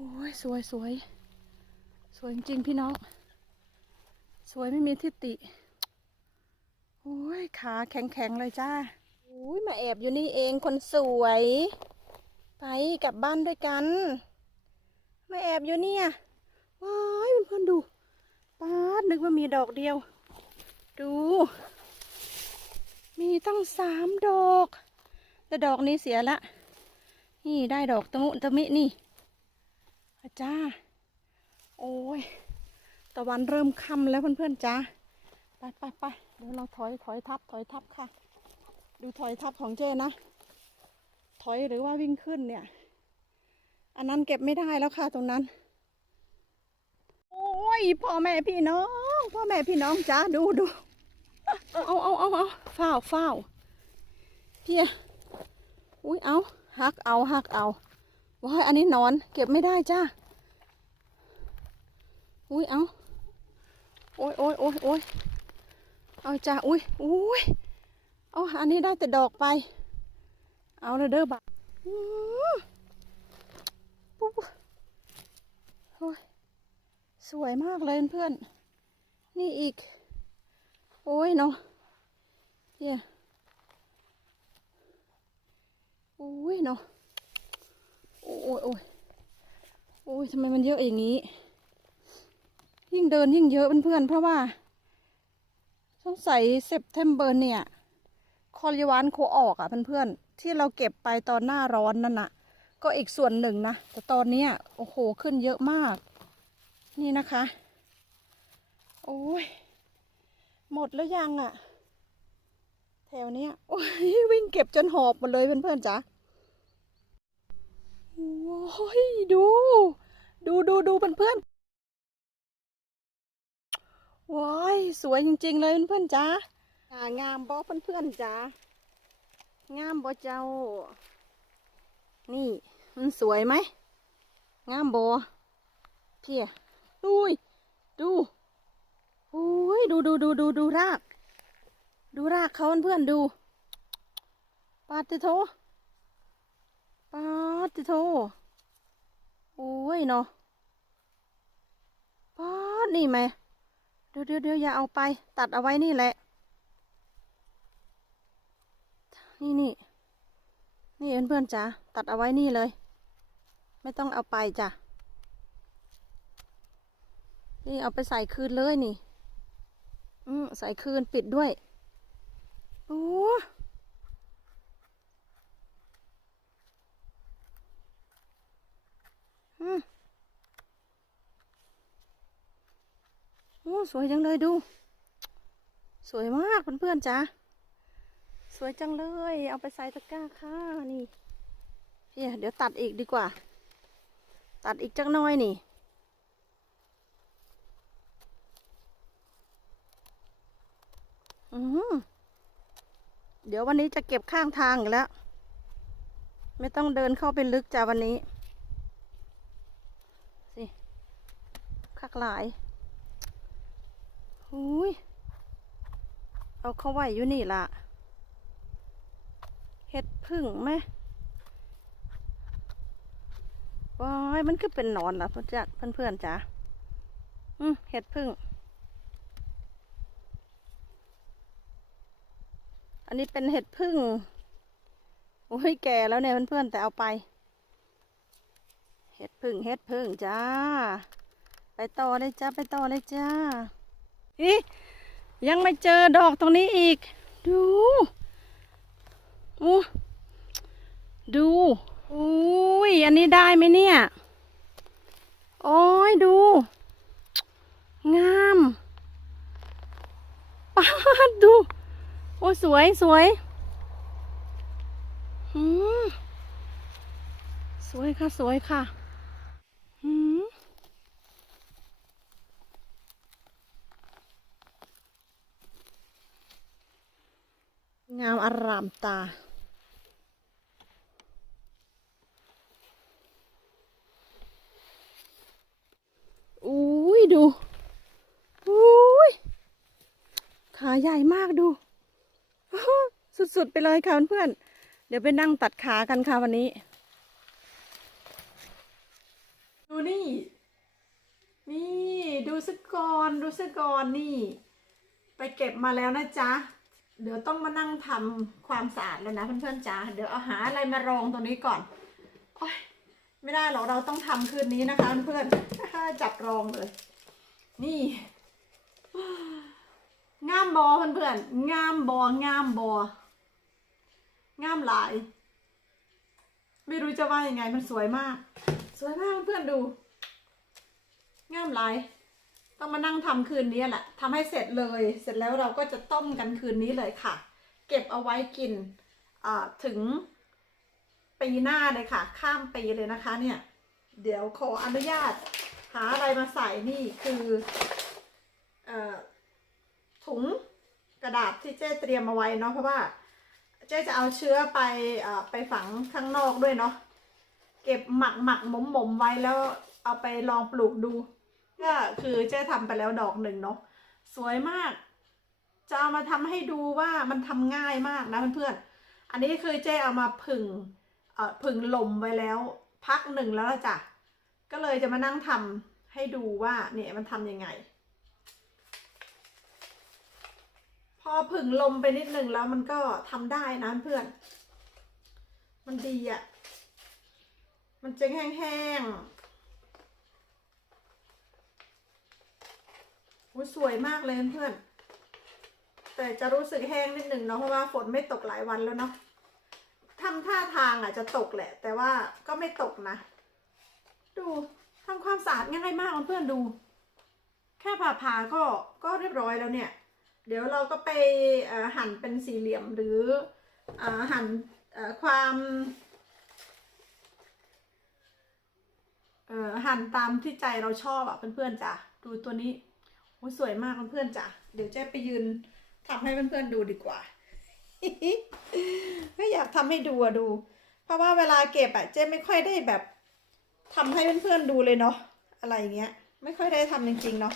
โอ้ยสวยสวยสวยจริงพี่น้อง สวยไม่มีทิฏฐิโอ้ยขาแข็งๆเลยจ้าโอ้ยมาแอบอยู่นี่เองคนสวย ไปกลับบ้านด้วยกัน มาแอบอยู่เนี่ยว้ายเพื่อนๆดูป้าดนึกว่ามีดอกเดียว ดู มีตั้งสามดอก แต่ดอกนี้เสียละ นี่ได้ดอกตะมุตะมินี่ อาจ้า โอ้ย ตะวันเริ่มค่ำแล้วเพื่อนๆจ้าไปไปไปเดี๋ยวเราถอยถอยทับถอยทับค่ะ ดูถอยทับของเจนะ ถอยหรือว่าวิ่งขึ้นเนี่ย อันนั้นเก็บไม่ได้แล้วค่ะตรงนั้น โอ้ยพ่อแม่พี่น้อง พ่อแม่พี่น้องจ้าดูดูเอาเอาเอาเอาเฝ้าวฝ้าวเพียอุ้ยเอาหักเอาหักเอา ว้ายอันนี้นอน เก็บไม่ได้จ้าอุ้ยเอาโอ้ยโอ้ยโอ้ยโอ้ยเอาจ้าอุ้ยอุ้ยเอาอันนี้ได้แต่ดอกไป เอาเลยเด้อบ่าปุ๊บโอ้ยสวยมากเลยเพื่อน นี่อีก โอ้ยเนาะเฮียโอ้ยเนาะ โอ้ยโอ้ยโอ้ยทำไมมันเยอะอย่างนี้ ยิ่งเดินยิ่งเยอะเพื่อนๆเพราะว่าสงสัยเซปเทมเบอร์เนี่ยคอลิวานโคออกอะเพื่อนๆที่เราเก็บไปตอนหน้าร้อนนั่นน่ะ ก็อีกส่วนหนึ่งนะ แต่ตอนนี้โอ้โหขึ้นเยอะมาก นี่นะคะ โอ้ยหมดแล้วยังอะ่ะ แถวเนี้ยโอ้ยวิ่งเก็บจนหอบหมดเลยเพื่อนๆจ๋า โอ้ยดู ดูดูดูเพื่อนๆว้ายสวยจริง ๆ เลยเพื่อนๆจ๋าอ่างามบอเพื่อนๆจ๋างามบอเจ้า นี่มันสวยไหมงามบอเพียอุ้ยดูอุ้ยดูดูดูดูดูราก ดูรากเขาเพื่อนๆดูปาติโท ปาติโทโอ้ยเนาะปาดนี่ไหมเดี๋ยวเดี๋ยวเดี๋ยวอย่าเอาไป ตัดเอาไว้นี่แหละ นี่นี่นี่เพื่อนๆจ๋าตัดเอาไว้นี่เลย ไม่ต้องเอาไปจ้ะนี่เอาไปใส่คืนเลยนี่ อืมใส่คืนปิดด้วยโอ้อืม โอ้สวยจังเลยดู สวยมากเพื่อนๆจ้าสวยจังเลย เอาไปใส่ตะกร้าค่ะนี่เดี๋ยวเดี๋ยวตัดอีกดีกว่า ตัดอีกจักน้อยนี่เดี๋ยววันนี้จะเก็บข้างทางอีกแล้ว ไม่ต้องเดินเข้าไปลึกจ้าวันนี้ สิ คักหลายหุยเอาเข้าไว้อยู่นี่ล่ะ เห็ดพึ่งไหมว้ายมันก็เป็นนอนล่ะเพื่อนจ้ะเพื่อนๆจ้าอืมเห็ดพึ่ง อันนี้เป็นเห็ดพึ่งโอ้ยแก่แล้วเนี่ยเพื่อนๆแต่เอาไป เห็ดพึ่งเห็ดพึ่งจ้า ไปต่อเลยจ้าไปต่อเลยจ้าอียังไม่เจอดอกตรงนี้อีก ดูอู้ดูอุ้ยอันนี้ได้ไหมเนี่ย โอ้ยดู งามป้าดดูโอ้สวยสวยหืมสวยค่ะ สวยค่ะหืม งามอารามตา อุ้ยดูอุ้ยขาใหญ่มากดู สุดๆไปเลยค่ะเพื่อนเดี๋ยวไปนั่งตัดขากันค่ะวันนี้นนี่ นี่ ดูสกอนดูสกอนนี่ ไปเก็บมาแล้วนะจ๊ะ เดี๋ยวต้องมานั่งทำความสะอาดแล้วนะเพื่อนๆจ๋าเดี๋ยวเอาหาอะไรมารองตรงนี้ก่อนโอ๊ยไม่ได้หรอกเราต้องทำคืนนี้นะคะเพื่อนๆจับรองเลย นี่งามบอเพื่อนๆงามบองามบองามหลาย ไม่รู้จะว่ายังไงมันสวยมาก สวยมากเพื่อนๆดู งามหลาย ต้องมานั่งทำคืนนี้แหละทำให้เสร็จเลย เสร็จแล้วเราก็จะต้มกันคืนนี้เลยค่ะ เก็บเอาไว้กินถึงปีหน้าเลยค่ะ ข้ามปีเลยนะคะเนี่ย เดี๋ยวขออนุญาต หาอะไรมาใส่นี่คืออถุงกระดาษที่เจ๊เตรียมเอาไว้เนาะเพราะว่าเจ๊จะเอาเชื้อไปอไปฝังข้างนอกด้วยเนาะเก็บหมักหมักหมมหมมไว้แล้วเอาไปลองปลูกดู ก็คือเจ๊ทำไปแล้วดอกหนึ่งเนาะสวยมาก จะเอามาทำให้ดูว่ามันทำง่ายมากนะเพื่อนๆอันนี้คือเจ๊เอามาผึ่งเอ่อผึ่งลมไว้แล้ว พักหนึ่งแล้วละจ้ะก็เลยจะมานั่งทำให้ดูว่าเนี่ยมันทำยังไง พอผึ่งลมไปนิดหนึ่งแล้วมันก็ทำได้นะเพื่อน มันดีอะ่ะมันจะแห้งๆ อุ๊ยสวยมากเลยเพื่อน แต่จะรู้สึกแห้งนิดหนึ่งเนาะเพราะว่าฝนไม่ตกหลายวันแล้วเนาะทำท่าทางอะจะตกแหละ แต่ว่าก็ไม่ตกนะ ดูทำความสะอาดง่ายมากเพื่อนๆดู แค่ผ่าผ่าก็ก็เรียบร้อยแล้วเนี่ย เดี๋ยวเราก็ไปหั่นเป็นสี่เหลี่ยมหรืออหั่นความหั่นตามที่ใจเราชอบอะเพื่อนๆจ้ะดูตัวนี้ โอ้สวยมากเพื่อนๆจ้ะ เดี๋ยวเจ๊ไปยืนทำให้เพื่อนๆดูดีกว่าไม่อยากทำให้ดูอะดู เพราะว่าเวลาเก็บอะเจ๊ไม่ค่อยได้แบบทำให้เพื่อนๆดูเลยเนาะ อะไรเงี้ย ไม่ค่อยได้ทำจริงๆเนาะ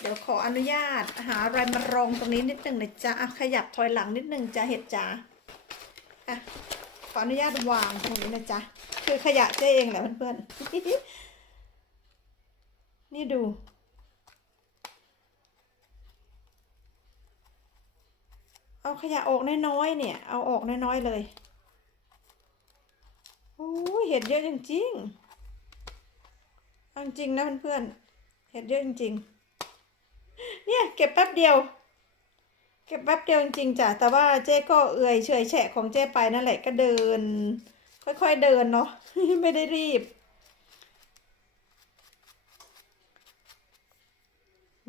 เดี๋ยวขออนุญาตหาอะไรมารองตรงนี้นิดหนึ่งนะจ๊ะอะขยับถอยหลังนิดหนึ่งจ้ะเห็ดจ้าอะขออนุญาตวางตรงนี้นะจ๊ะ คือขยะเจ๊เองแหละเพื่อนๆ นี่ดู เอา ขยะออกน้อยๆเนี่ย เอาออกน้อยๆเลยโอ้เห็ดเยอะจริงๆเอาจริงนะเพื่อนๆเห็ดเยอะจริงๆ เนี่ยเก็บแป๊บเดียว เก็บแป๊บเดียวจริงๆจ้ะแต่ว่าเจ๊ก็เอื่อยเฉยแฉะของเจ๊ไปนั่นแหละก็เดิน ค่อยๆเดินเนาะไม่ได้รีบ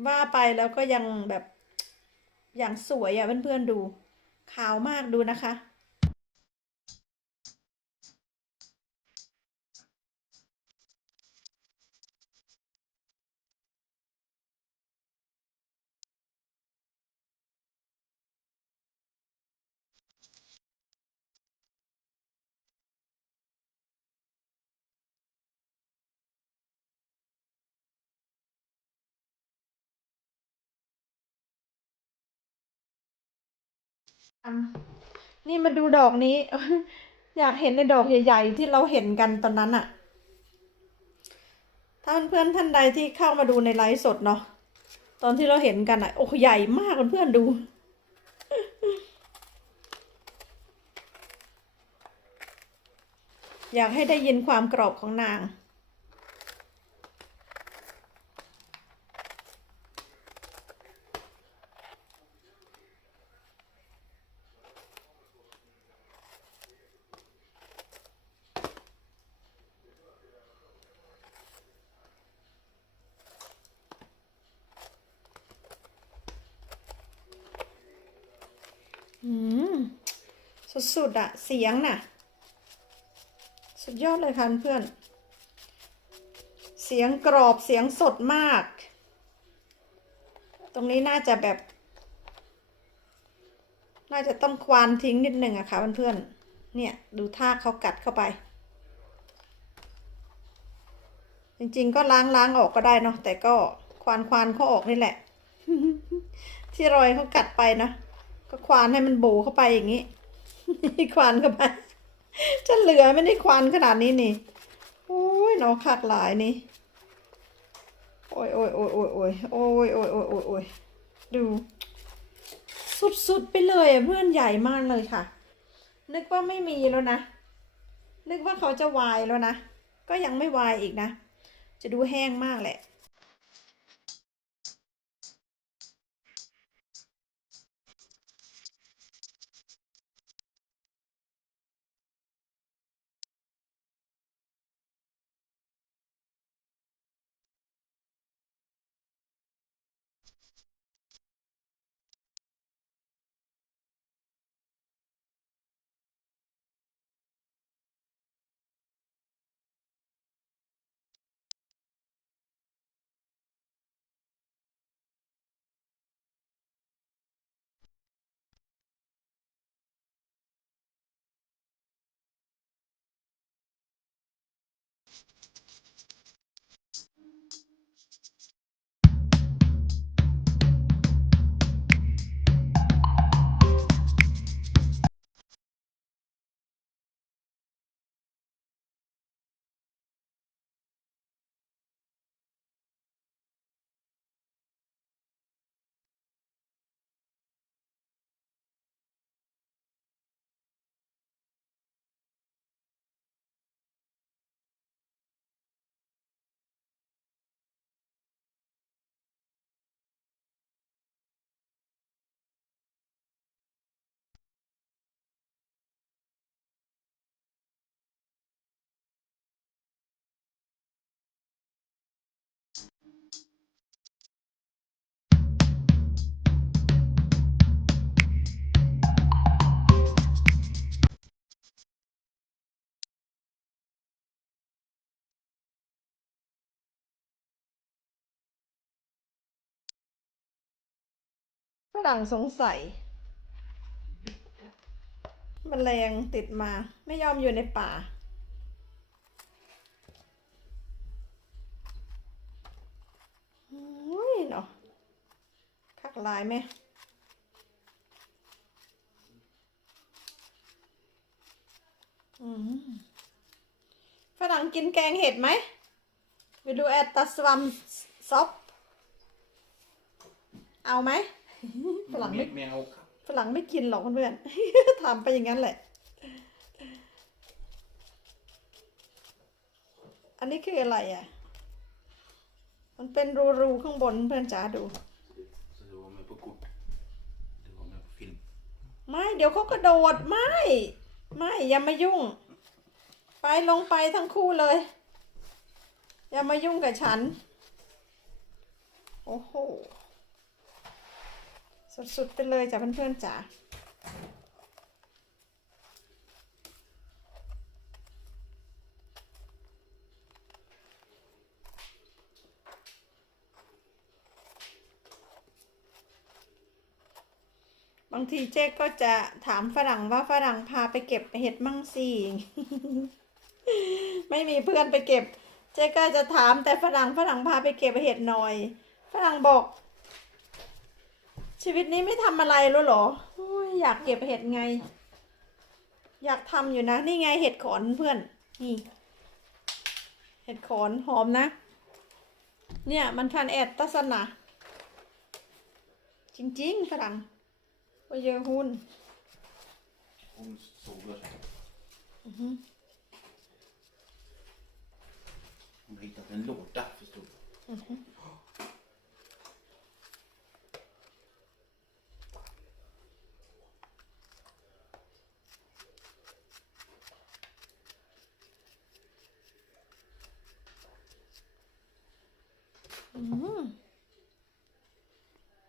ว่าไปแล้วก็ยังแบบ อย่างสวยอะเพื่อนๆดู ขาวมากดูนะคะ อืมนี่มาดูดอกนี้ อยากเห็นในดอกใหญ่ ๆ ที่เราเห็นกันตอนนั้นอะถ้าเพื่อนๆท่านใดที่เข้ามาดูในไลฟ์สดเนาะตอนที่เราเห็นกันอะโอ้ใหญ่มากเพื่อนๆดู อยากให้ได้ยินความกรอบของนาง อืมสุดๆอะเสียงน่ะ สุดยอดเลยค่ะเพื่อน เสียงกรอบเสียงสดมาก ตรงนี้น่าจะแบบ น่าจะต้องควานทิ้งนิดหนึ่งอะค่ะเพื่อนๆเนี่ยดูท่าเขากัดเข้าไป จริงๆก็ล้างล้างออกก็ได้เนาะแต่ก็ควานควานเขาออกนี่แหละ ที่รอยเขากัดไปนะ ก็ควานให้มันโบเข้าไปอย่างนี้ควานเข้าไปจะเหลือไม่ได้ควานขนาดนี้นี่โอ้ยเนาะขาดหลายนี่อ้ยโอ้ยโอ้ยโอ้ยโอ้ยโอ้ยโอ้ยโอ้ยโอ้ยโอ้ยดู สุดๆไปเลยอะเพื่อนใหญ่มากเลยค่ะ นึกว่าไม่มีแล้วนะ นึกว่าเขาจะวายแล้วนะ ก็ยังไม่วายอีกนะ จะดูแห้งมากแหละ รั่งสงสัยมแมลงติดมา ไม่ยอมอยู่ในป่า โอ้ยเนาะคักลายไหมอืมฝรั่งกินแกงเห็ดไหมไปดูแอตตาสวัมซอปเอาไหม ฝรั่งไม่ไม่เอาครับฝรั่งไม่กินหรอกเพื่อนๆทำไปอย่างนั้นแหละ อันนี้คืออะไรอะ มันเป็นรูๆข้างบนเพื่อนจ๋าดู Så det var med på kort. Det var med på film. ไม่เดี๋ยวเขากระโดดไม่ ไม่อย่ามายุ่ง ไปลงไปทั้งคู่เลย อย่ามายุ่งกับฉัน โอ้โห สุดๆไปเลยจ้ะเพื่อนๆจ๋าบางทีเจ๊ก็จะถามฝรั่งว่าฝรั่งพาไปเก็บเห็ดมั่งสิไม่มีเพื่อนไปเก็บ เจ๊ก็จะถามแต่ฝรั่งฝรั่งพาไปเก็บเห็ดหน่อย ฝรั่งบอก ชีวิตนี้ไม่ทำอะไรแล้วเหรอโอ้ยอยากเก็บเห็ดไง อยากทำอยู่นะ นี่ไงเห็ดขอนเพื่อน นี่ เห็ดขอนหอมนะ เนี่ยมันพันแอดตัสนะจริงๆฝรั่งว่าเยอะหุ้น Hon sågar. Mhm. Hon har hittat en låda förstår du. 嗯。